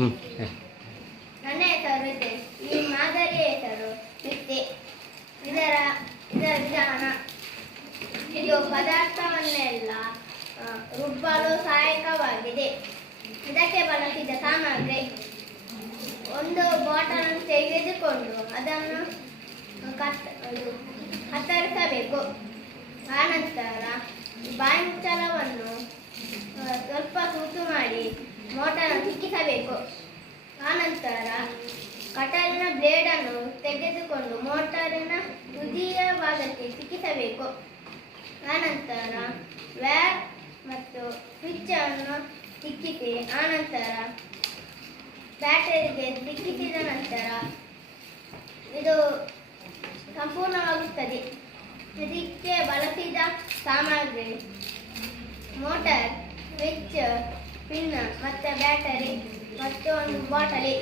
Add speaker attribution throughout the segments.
Speaker 1: ನನ್ನ ಹೆಸರು ರಿತೇಶ್ ಈ ಮಾದರಿಯ ಹೆಸರು ಮಿತ್ತೆ ಇದರ ಇದರ ವಿಧಾನ. ಇದು ಪದಾರ್ಥವನ್ನೆಲ್ಲ ರುಬ್ಬಲು ಸಹಾಯಕವಾಗಿದೆ. ಇದಕ್ಕೆ ಬಳಸಿದ ಸಾಮಗ್ರಿ. ಒಂದು ಬಾಟಲನ್ನು ತೆಗೆದುಕೊಂಡು ಅದನ್ನು ಇದು ಕತ್ತರಿಸಬೇಕು. ಆನಂತರ ಬಾಂಚಲವನ್ನು ಆನಂತರ ಕಟರಿನ ಬ್ಲೇಡನ್ನು ತೆಗೆದುಕೊಂಡು ಮೋಟಾರಿನ ತುದಿಯ ಭಾಗಕ್ಕೆ ಸಿಕ್ಕಿಸಬೇಕು. ಆನಂತರ ವ್ಯಾರ್ ಮತ್ತು ಸ್ವಿಚ್ ಅನ್ನು ಸಿಕ್ಕಿಸಿ, ಆನಂತರ ಬ್ಯಾಟರಿಗೆ ಸಿಕ್ಕಿಸಿದ ನಂತರ ಇದು ಸಂಪೂರ್ಣವಾಗುತ್ತದೆ. ಇದಕ್ಕೆ ಬಳಸಿದ ಸಾಮಗ್ರಿ, ಮೋಟಾರ್, ಸ್ವಿಚ್, ಪಿನ್ ಮತ್ತು ಬ್ಯಾಟರಿ. ಮತ್ತು ಒಂದು ಬಾಟಲಿ.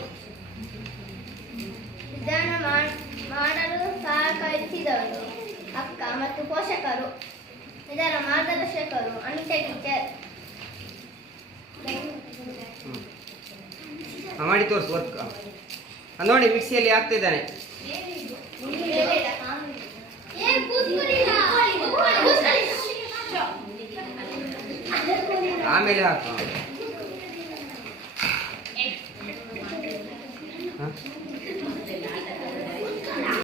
Speaker 1: ವಿಧಾನ ಮಾಡ್- ಮಾಡಲು ಸಹಕರಿಸಿದವರು ಅಕ್ಕ ಮತ್ತು ಪೋಷಕರು. ಇದರ ಮಾರ್ಗದರ್ಶಕರು ಅನಿತಾ ಟೀಚರ್
Speaker 2: ಮಾಡಿ ತೋರಿಸು ವರ್ಕ್ ನೋಡಿ ಮಿಕ್ಸಿಯಲ್ಲಿ ಹಾಕ್ತಿದ್ದಾನೆ ಆಮೇಲೆ ಹಾಕು.